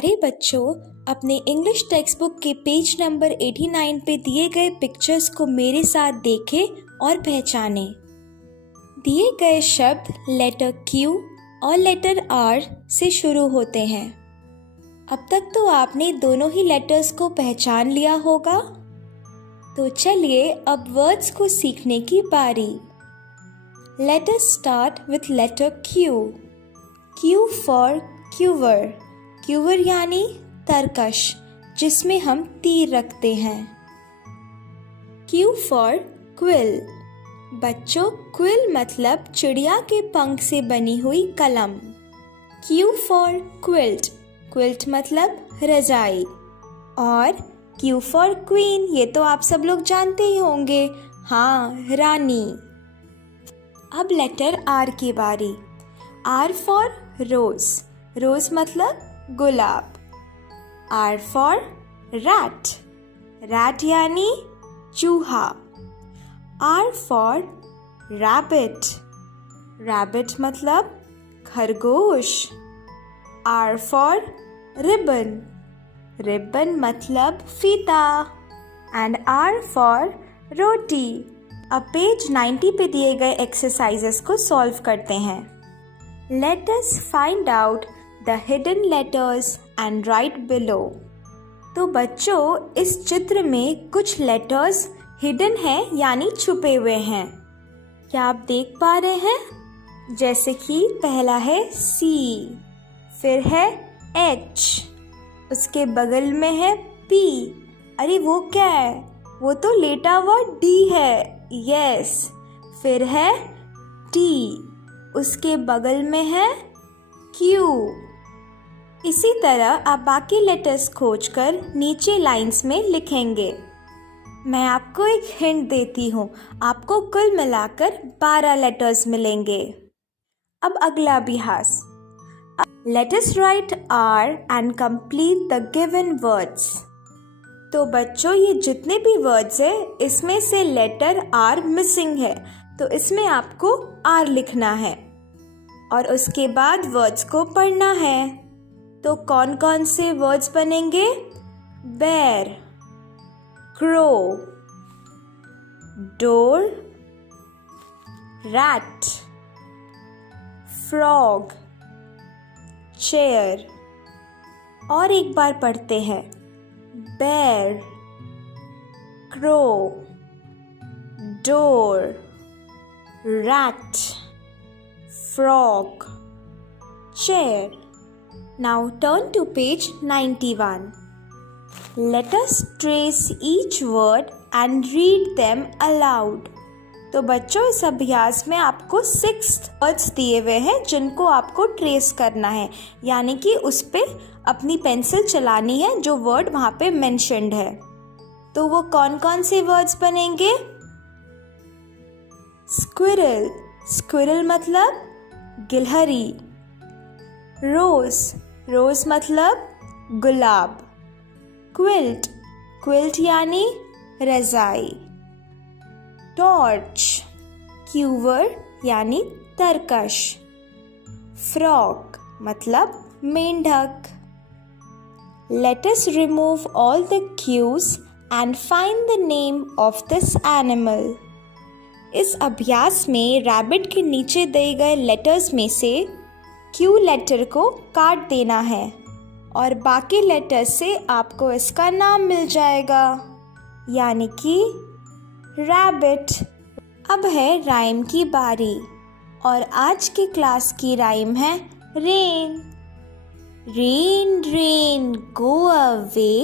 प्यारे बच्चों, अपने इंग्लिश टेक्स्ट बुक के पेज नंबर 89 पे दिए गए पिक्चर्स को मेरे साथ देखें और पहचानें। दिए गए शब्द लेटर Q और लेटर R से शुरू होते हैं। अब तक तो आपने दोनों ही लेटर्स को पहचान लिया होगा। तो चलिए अब वर्ड्स को सीखने की बारी। Let us start with letter Q. Q for quiver. Quiver यानी तरकश, जिसमें हम तीर रखते हैं। Q for quill. बच्चों, क्विल मतलब चिड़िया के पंख से बनी हुई कलम। Q for quilt. क्विल्ट मतलब रजाई। और Q for क्वीन, ये तो आप सब लोग जानते ही होंगे। हाँ, रानी। अब लेटर R की बारी। R for रोज। रोज मतलब गुलाब। R for rat. रैट यानी चूहा। R for rabbit. रैबिट मतलब खरगोश। R for ribbon. रिबन मतलब फीता। एंड R for रोटी। अब पेज 90 पे दिए गए एक्सरसाइजेस को सॉल्व करते हैं। Let us find out the hidden letters and write below. तो बच्चों, इस चित्र में कुछ लेटर्स हिडन हैं यानी छुपे हुए हैं। क्या आप देख पा रहे हैं? जैसे कि पहला है C, फिर है H, उसके बगल में है P। अरे वो क्या है? वो तो लेटा हुआ D है। यस। फिर है T, उसके बगल में है Q। इसी तरह आप बाकी लेटर्स खोजकर नीचे लाइंस में लिखेंगे। मैं आपको एक हिंट देती हूँ, आपको कुल मिलाकर 12 लेटर्स मिलेंगे। अब अगला अभ्यास। Let us write R and complete the given words. तो बच्चों, ये जितने भी वर्ड्स है इसमें से लेटर R मिसिंग है, तो इसमें आपको R लिखना है और उसके बाद वर्ड्स को पढ़ना है। तो कौन कौन से वर्ड्स बनेंगे? बेर, crow, door, rat, frog, chair. और एक बार पढ़ते हैं। बेर, crow, door, rat, frog, chair. Now turn to page 91. Let us trace each word and read them aloud. तो बच्चों, इस अभ्यास में आपको 6 वर्ड्स दिए हुए हैं जिनको आपको ट्रेस करना है, यानी कि उस पे अपनी पेंसिल चलानी है जो वर्ड वहाँ पे मेंशन्ड है। तो वो कौन कौन से वर्ड्स बनेंगे? स्क्विरल। स्क्विरल मतलब गिलहरी। रोज। रोज मतलब गुलाब। क्विल्ट। क्विल्ट यानी रजाई। टॉर्च। क्यूवर यानी तरकश। फ्रॉग मतलब मेंढक। Let us remove all the Q's and find the name of this animal. इस अभ्यास में रैबिट के नीचे दिए गए लेटर्स में से Q लेटर को काट देना है और बाकी लेटर्स से आपको इसका नाम मिल जाएगा, यानी कि रैबिट। अब है राइम की बारी और आज की क्लास की राइम है rain. Rain, rain, go away,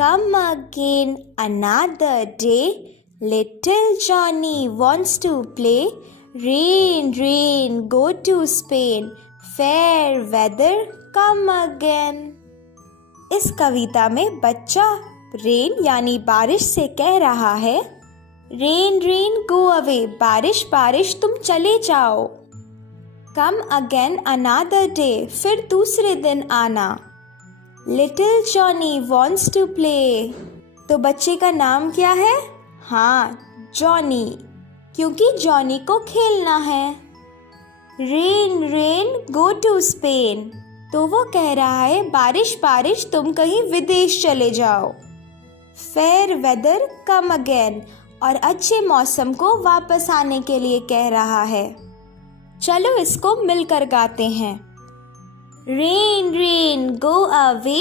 come again another day. Little Johnny wants to play. Rain, rain, go to Spain. Fair weather, come again. इस कविता में बच्चा रेन यानी बारिश से कह रहा है, रेन रेन गो अवे, बारिश बारिश तुम चले जाओ। कम अगेन अनदर डे, फिर दूसरे दिन आना। Little Johnny wants to play, तो बच्चे का नाम क्या है? हाँ, जॉनी, क्योंकि जॉनी को खेलना है। Rain rain go to Spain, तो वो कह रहा है बारिश बारिश तुम कहीं विदेश चले जाओ। फेयर वेदर कम अगेन, और अच्छे मौसम को वापस आने के लिए कह रहा है। चलो इसको मिलकर गाते हैं। Rain rain go away,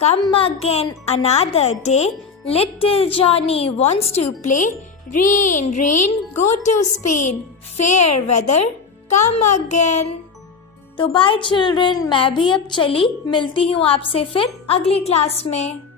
come again another day, little Johnny wants to play, rain rain go to Spain, fair weather come again. तो बाय चिल्ड्रन, मैं भी अब चली, मिलती हूँ आपसे फिर अगली क्लास में।